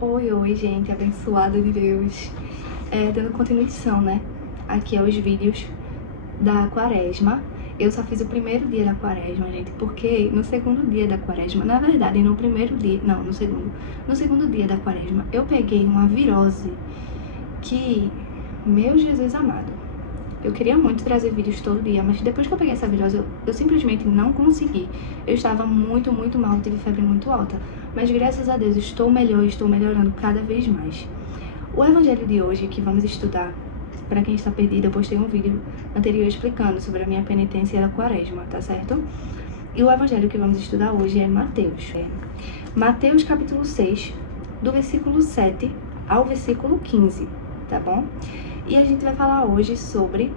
Oi, gente, abençoada de Deus. Dando continuação, né, aqui aos vídeos da quaresma. Eu só fiz o primeiro dia da quaresma, gente, porque no segundo dia da quaresma, na verdade, no primeiro dia, não, no segundo dia da quaresma, eu peguei uma virose que, meu Jesus amado, eu queria muito trazer vídeos todo dia, mas depois que eu peguei essa virose, eu simplesmente não consegui. Eu estava muito mal, tive febre muito alta. Mas graças a Deus estou melhor, estou melhorando cada vez mais. O evangelho de hoje que vamos estudar, para quem está perdido, eu postei um vídeo anterior explicando sobre a minha penitência da quaresma, tá certo? E o evangelho que vamos estudar hoje é Mateus. Mateus capítulo 6, do versículo 7 ao versículo 15, tá bom? E a gente vai falar hoje sobre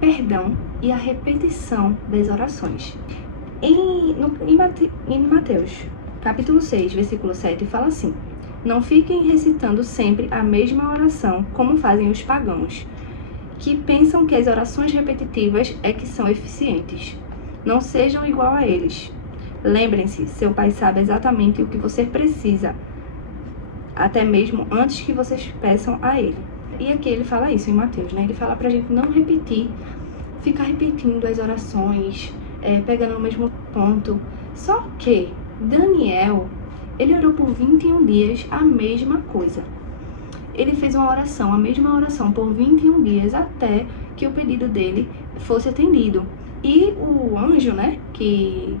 perdão e a repetição das orações. Em Mateus, capítulo 6, versículo 7, fala assim: não fiquem recitando sempre a mesma oração, como fazem os pagãos, que pensam que as orações repetitivas é que são eficientes. Não sejam igual a eles. Lembrem-se, seu Pai sabe exatamente o que você precisa, até mesmo antes que vocês peçam a Ele. E aqui ele fala isso em Mateus, né? Ele fala pra gente não ficar repetindo as orações, pegando o mesmo ponto. Só que Daniel, ele orou por 21 dias a mesma coisa. Ele fez uma oração, a mesma oração, por 21 dias, até que o pedido dele fosse atendido. E o anjo, né, que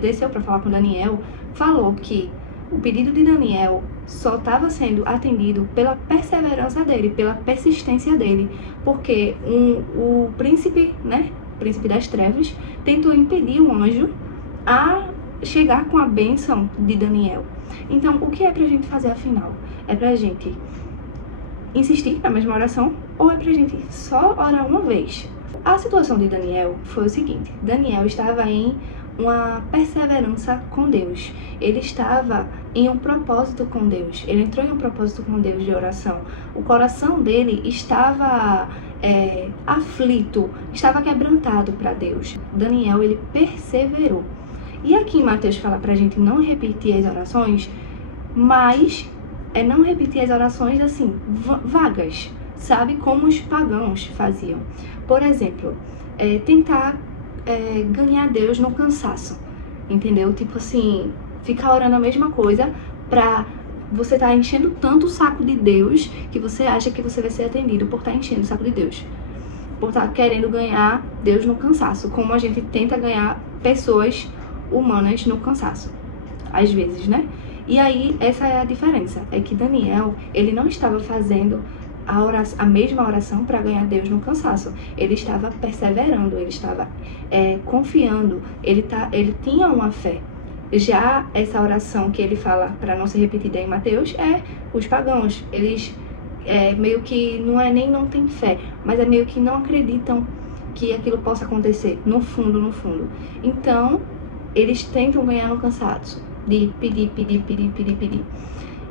desceu para falar com Daniel, falou que o pedido de Daniel só estava sendo atendido pela perseverança dele, pela persistência dele, porque o príncipe, né, o príncipe das trevas, tentou impedir o anjo a chegar com a bênção de Daniel. Então, o que é pra gente fazer afinal? É pra gente insistir na mesma oração ou é pra gente só orar uma vez? A situação de Daniel foi o seguinte: Daniel estava em uma perseverança com Deus. Ele estava em um propósito com Deus. Ele entrou em um propósito com Deus de oração. O coração dele estava aflito, estava quebrantado para Deus. Daniel, ele perseverou. E aqui em Mateus fala pra gente não repetir as orações, mas não repetir as orações assim, vagas, sabe? Como os pagãos faziam. Por exemplo, tentar ganhar Deus no cansaço, entendeu? Tipo assim, ficar orando a mesma coisa pra você tá enchendo tanto o saco de Deus que você acha que você vai ser atendido por estar enchendo o saco de Deus. Por estar querendo ganhar Deus no cansaço, como a gente tenta ganhar pessoas humanas no cansaço, às vezes, né? E aí, essa é a diferença, é que Daniel, ele não estava fazendo a mesma oração para ganhar Deus no cansaço. Ele estava perseverando, ele estava confiando, ele tinha uma fé. Já essa oração que ele fala para não ser repetida em Mateus os pagãos, eles meio que não tem fé, mas é meio que não acreditam que aquilo possa acontecer, no fundo. Então, eles tentam ganhar no cansaço, de pedir.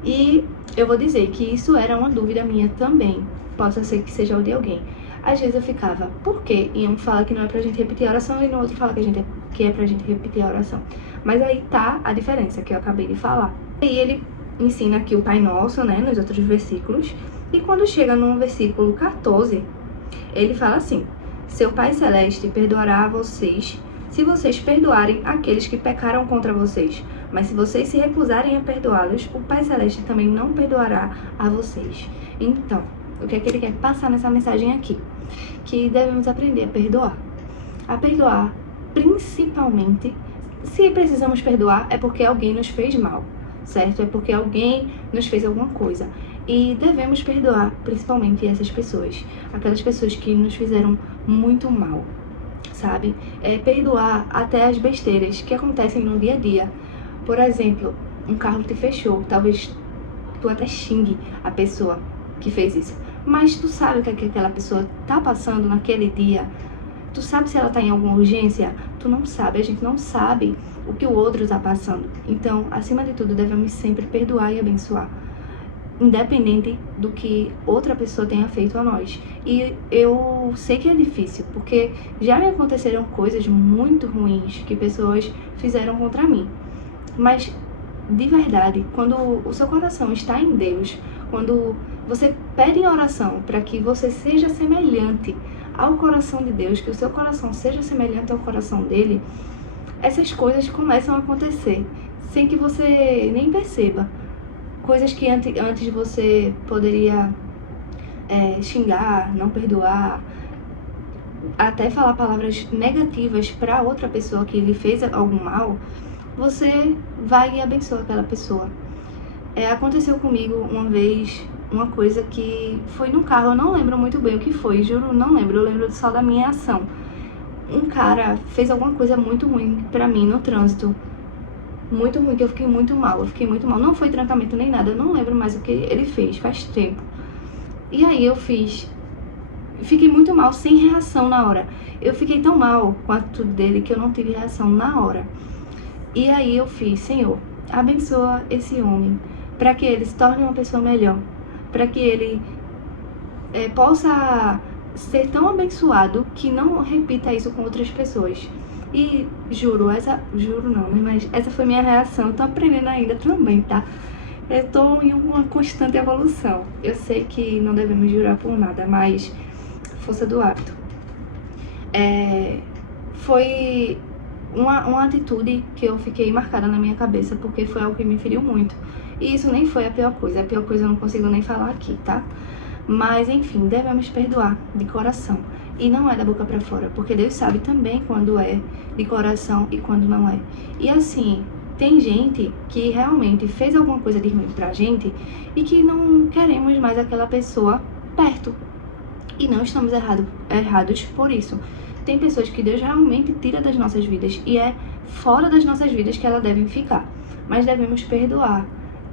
E eu vou dizer que isso era uma dúvida minha também, possa ser que seja o de alguém. Às vezes eu ficava, por quê? E um fala que não é pra gente repetir a oração e no outro fala que é pra gente repetir a oração. Mas aí tá a diferença que eu acabei de falar. E ele ensina aqui o Pai Nosso, né, nos outros versículos. E quando chega no versículo 14, ele fala assim: seu Pai Celeste perdoará a vocês se vocês perdoarem aqueles que pecaram contra vocês. Mas se vocês se recusarem a perdoá-los, o Pai Celeste também não perdoará a vocês. Então, o que é que ele quer passar nessa mensagem aqui? Que devemos aprender a perdoar. A perdoar, principalmente, se precisamos perdoar, é porque alguém nos fez mal, certo? É porque alguém nos fez alguma coisa. E devemos perdoar, principalmente essas pessoas. Aquelas pessoas que nos fizeram muito mal, sabe? Perdoar até as besteiras que acontecem no dia a dia. Por exemplo, um carro te fechou, talvez tu até xingue a pessoa que fez isso, mas tu sabe o que aquela pessoa tá passando naquele dia? Tu sabe se ela tá em alguma urgência? Tu não sabe, a gente não sabe o que o outro tá passando. Então, acima de tudo, devemos sempre perdoar e abençoar, independente do que outra pessoa tenha feito a nós. E eu sei que é difícil, porque já me aconteceram coisas muito ruins que pessoas fizeram contra mim. Mas de verdade, quando o seu coração está em Deus, quando você pede em oração para que você seja semelhante ao coração de Deus, que o seu coração seja semelhante ao coração dele, essas coisas começam a acontecer, sem que você nem perceba. Coisas que antes você poderia xingar, não perdoar, até falar palavras negativas para outra pessoa que lhe fez algum mal, você vai e abençoa aquela pessoa. Aconteceu comigo uma vez uma coisa que foi no carro, eu não lembro muito bem o que foi, juro, não lembro, eu lembro só da minha ação. Um cara fez alguma coisa muito ruim pra mim no trânsito, muito ruim, que eu fiquei muito mal, não foi tratamento nem nada, eu não lembro mais o que ele fez, faz tempo. E aí fiquei muito mal, sem reação na hora. Eu fiquei tão mal com a atitude dele que eu não tive reação na hora. E aí eu fiz: Senhor, abençoa esse homem, para que ele se torne uma pessoa melhor, para que ele possa ser tão abençoado que não repita isso com outras pessoas. E juro não, mas essa foi minha reação. Eu tô aprendendo ainda também, tá? Eu tô em uma constante evolução. Eu sei que não devemos jurar por nada, mas força do hábito. Foi uma atitude que eu fiquei marcada na minha cabeça, porque foi algo que me feriu muito. E isso nem foi a pior coisa. A pior coisa eu não consigo nem falar aqui, tá? Mas, enfim, devemos perdoar de coração. E não é da boca pra fora, porque Deus sabe também quando é de coração e quando não é. E assim, tem gente que realmente fez alguma coisa de ruim pra gente e que não queremos mais aquela pessoa perto. E não estamos errados por isso. Tem pessoas que Deus realmente tira das nossas vidas e é fora das nossas vidas que elas devem ficar. Mas devemos perdoar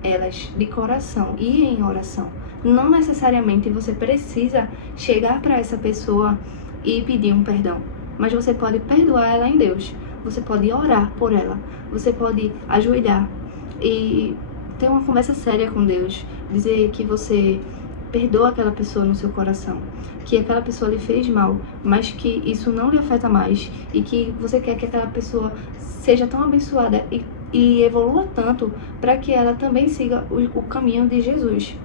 elas de coração e em oração. Não necessariamente você precisa chegar para essa pessoa e pedir um perdão, mas você pode perdoar ela em Deus. Você pode orar por ela, você pode ajoelhar e ter uma conversa séria com Deus, dizer que você perdoa aquela pessoa no seu coração, que aquela pessoa lhe fez mal, mas que isso não lhe afeta mais e que você quer que aquela pessoa seja tão abençoada e evolua tanto para que ela também siga o caminho de Jesus.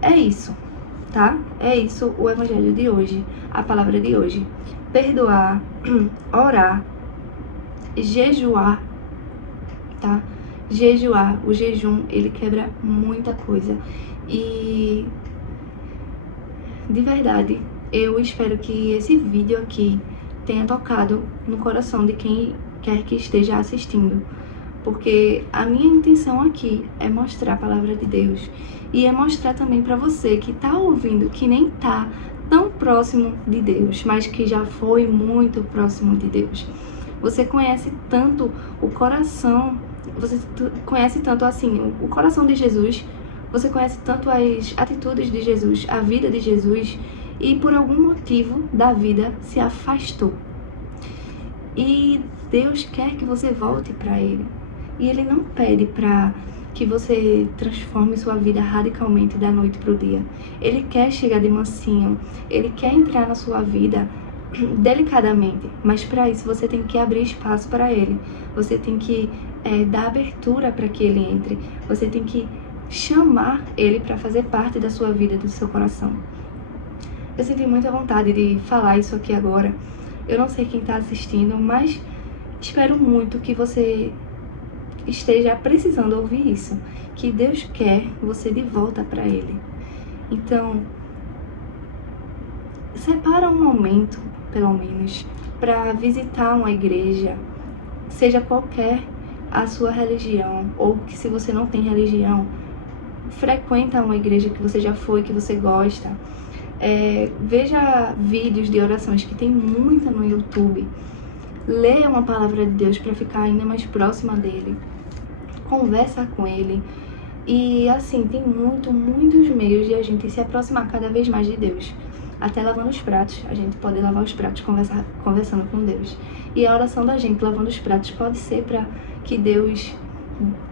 É isso, tá? É isso o evangelho de hoje, a palavra de hoje. Perdoar, orar, jejuar, tá? Jejuar, o jejum, ele quebra muita coisa. E de verdade, eu espero que esse vídeo aqui tenha tocado no coração de quem quer que esteja assistindo. Porque a minha intenção aqui é mostrar a palavra de Deus. E é mostrar também para você que tá ouvindo, que nem tá tão próximo de Deus, mas que já foi muito próximo de Deus. Você conhece tanto o coração, você conhece tanto assim o coração de Jesus, você conhece tanto as atitudes de Jesus, a vida de Jesus, e por algum motivo da vida se afastou. E Deus quer que você volte para Ele. E Ele não pede para que você transforme sua vida radicalmente da noite para o dia. Ele quer chegar de mansinho, Ele quer entrar na sua vida delicadamente, mas para isso você tem que abrir espaço para Ele. Você tem que dar abertura para que Ele entre. Você tem que chamar Ele para fazer parte da sua vida, do seu coração. Eu senti muita vontade de falar isso aqui agora. Eu não sei quem está assistindo, mas espero muito que você esteja precisando ouvir isso, que Deus quer você de volta para Ele. Então, separa um momento, pelo menos, para visitar uma igreja, seja qualquer a sua religião, ou que se você não tem religião, frequenta uma igreja que você já foi, que você gosta. Veja vídeos de orações, que tem muita no YouTube. Leia uma palavra de Deus para ficar ainda mais próxima dele. Conversa com ele. E assim, tem muitos meios de a gente se aproximar cada vez mais de Deus. Até lavando os pratos, a gente pode lavar os pratos conversando com Deus. E a oração da gente lavando os pratos pode ser para que Deus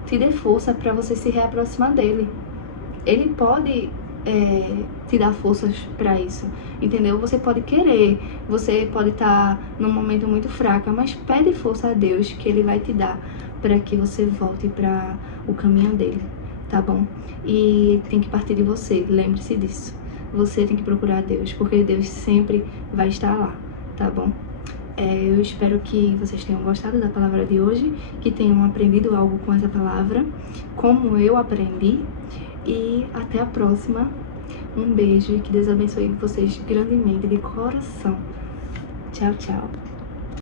te dê força para você se reaproximar dele. Ele pode te dar forças para isso, entendeu? Você pode querer, você pode estar num momento muito fraca, mas pede força a Deus que Ele vai te dar para que você volte para o caminho dele, tá bom? E tem que partir de você, lembre-se disso. Você tem que procurar Deus, porque Deus sempre vai estar lá, tá bom? Eu espero que vocês tenham gostado da palavra de hoje, que tenham aprendido algo com essa palavra, como eu aprendi. E até a próxima. Um beijo e que Deus abençoe vocês grandemente, de coração. Tchau, tchau.